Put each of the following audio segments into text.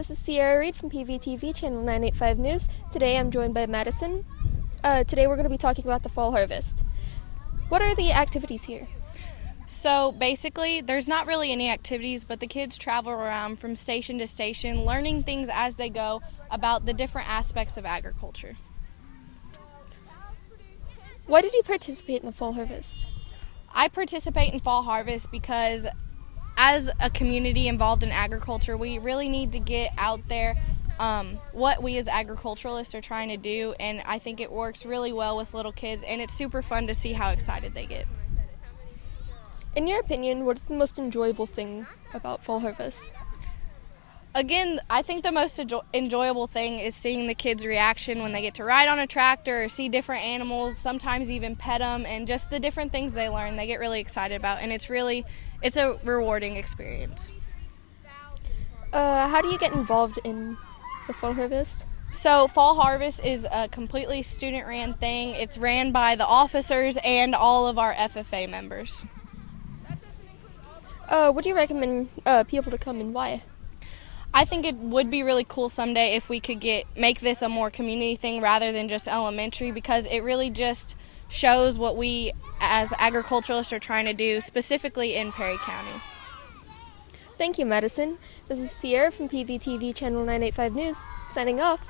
This is Sierra Reed from PVTV, Channel 985 News. Today I'm joined by Madison. Today we're going to be talking about the fall harvest. What are the activities here? So basically, there's not really any activities, but the kids travel around from station to station, learning things as they go about the different aspects of agriculture. Why did you participate in the fall harvest? I participate in fall harvest because as a community involved in agriculture, we really need to get out there what we as agriculturalists are trying to do, and I think it works really well with little kids, and it's super fun to see how excited they get. In your opinion, what is the most enjoyable thing about fall harvest? Again, I think the most enjoyable thing is seeing the kids' reaction when they get to ride on a tractor or see different animals, sometimes even pet them, and just the different things they learn, they get really excited about, and it's a rewarding experience. How do you get involved in the fall harvest? So Fall Harvest is a completely student-ran thing. It's ran by the officers and all of our FFA members. Would you recommend people to come and why? I think it would be really cool someday if we could make this a more community thing rather than just elementary, because it really just shows what we as agriculturalists are trying to do, specifically in Perry County. Thank you, Madison. This is Sierra from PVTV Channel 985 News, signing off.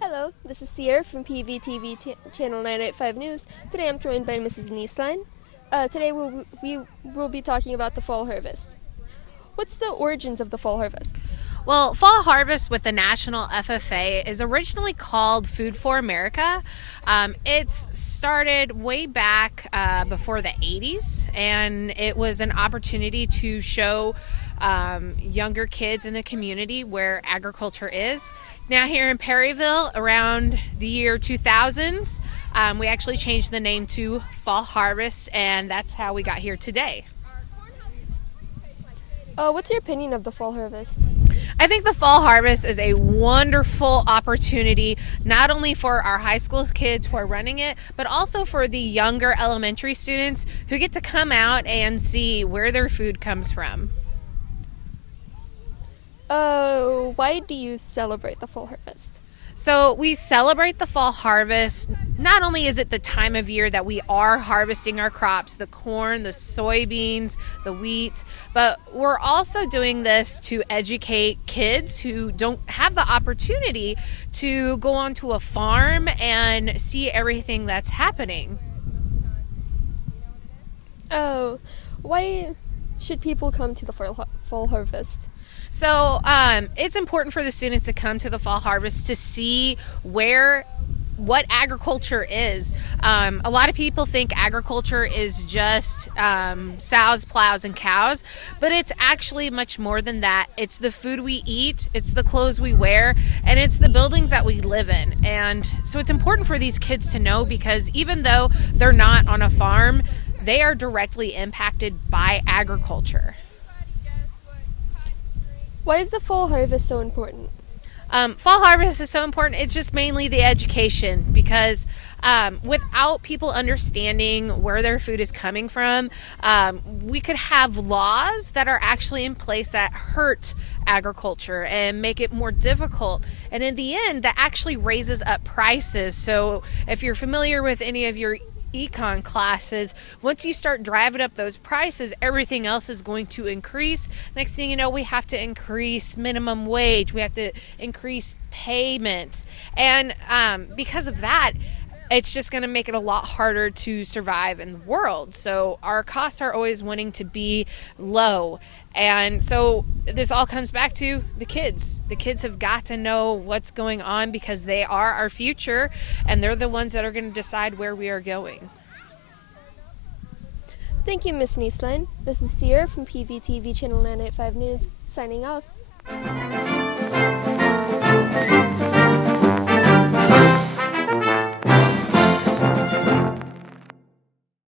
Hello, this is Sierra from PVTV Channel 985 News. Today I'm joined by Mrs. Nieslein. Today we will be talking about the fall harvest. What's the origins of the fall harvest? Well, Fall Harvest with the National FFA is originally called Food for America. It's started way back before the 80s, and it was an opportunity to show younger kids in the community where agriculture is. Now here in Perryville, around the year 2000s, we actually changed the name to Fall Harvest, and that's how we got here today. What's your opinion of the fall harvest? I think the Fall Harvest is a wonderful opportunity, not only for our high school kids who are running it, but also for the younger elementary students who get to come out and see where their food comes from. Why do you celebrate the fall harvest? So we celebrate the fall harvest. Not only is it the time of year that we are harvesting our crops, the corn, the soybeans, the wheat, but we're also doing this to educate kids who don't have the opportunity to go onto a farm and see everything that's happening. Oh, why should people come to the fall harvest? So it's important for the students to come to the fall harvest to see what agriculture is. A lot of people think agriculture is just sows, plows, and cows, but it's actually much more than that. It's the food we eat, it's the clothes we wear, and it's the buildings that we live in. And so it's important for these kids to know, because even though they're not on a farm, they are directly impacted by agriculture. Why is the fall harvest so important? Fall harvest is so important. It's just mainly the education, because without people understanding where their food is coming from, we could have laws that are actually in place that hurt agriculture and make it more difficult. And in the end, that actually raises up prices. So if you're familiar with any of your econ classes, once you start driving up those prices, everything else is going to increase. Next thing you know, we have to increase minimum wage, we have to increase payments, and because of that, it's just going to make it a lot harder to survive in the world. So our costs are always wanting to be low. And so this all comes back to the kids. The kids have got to know what's going on, because they are our future, and they're the ones that are going to decide where we are going. Thank you, Miss Nieslein. This is Sierra from PVTV Channel 985 News, signing off.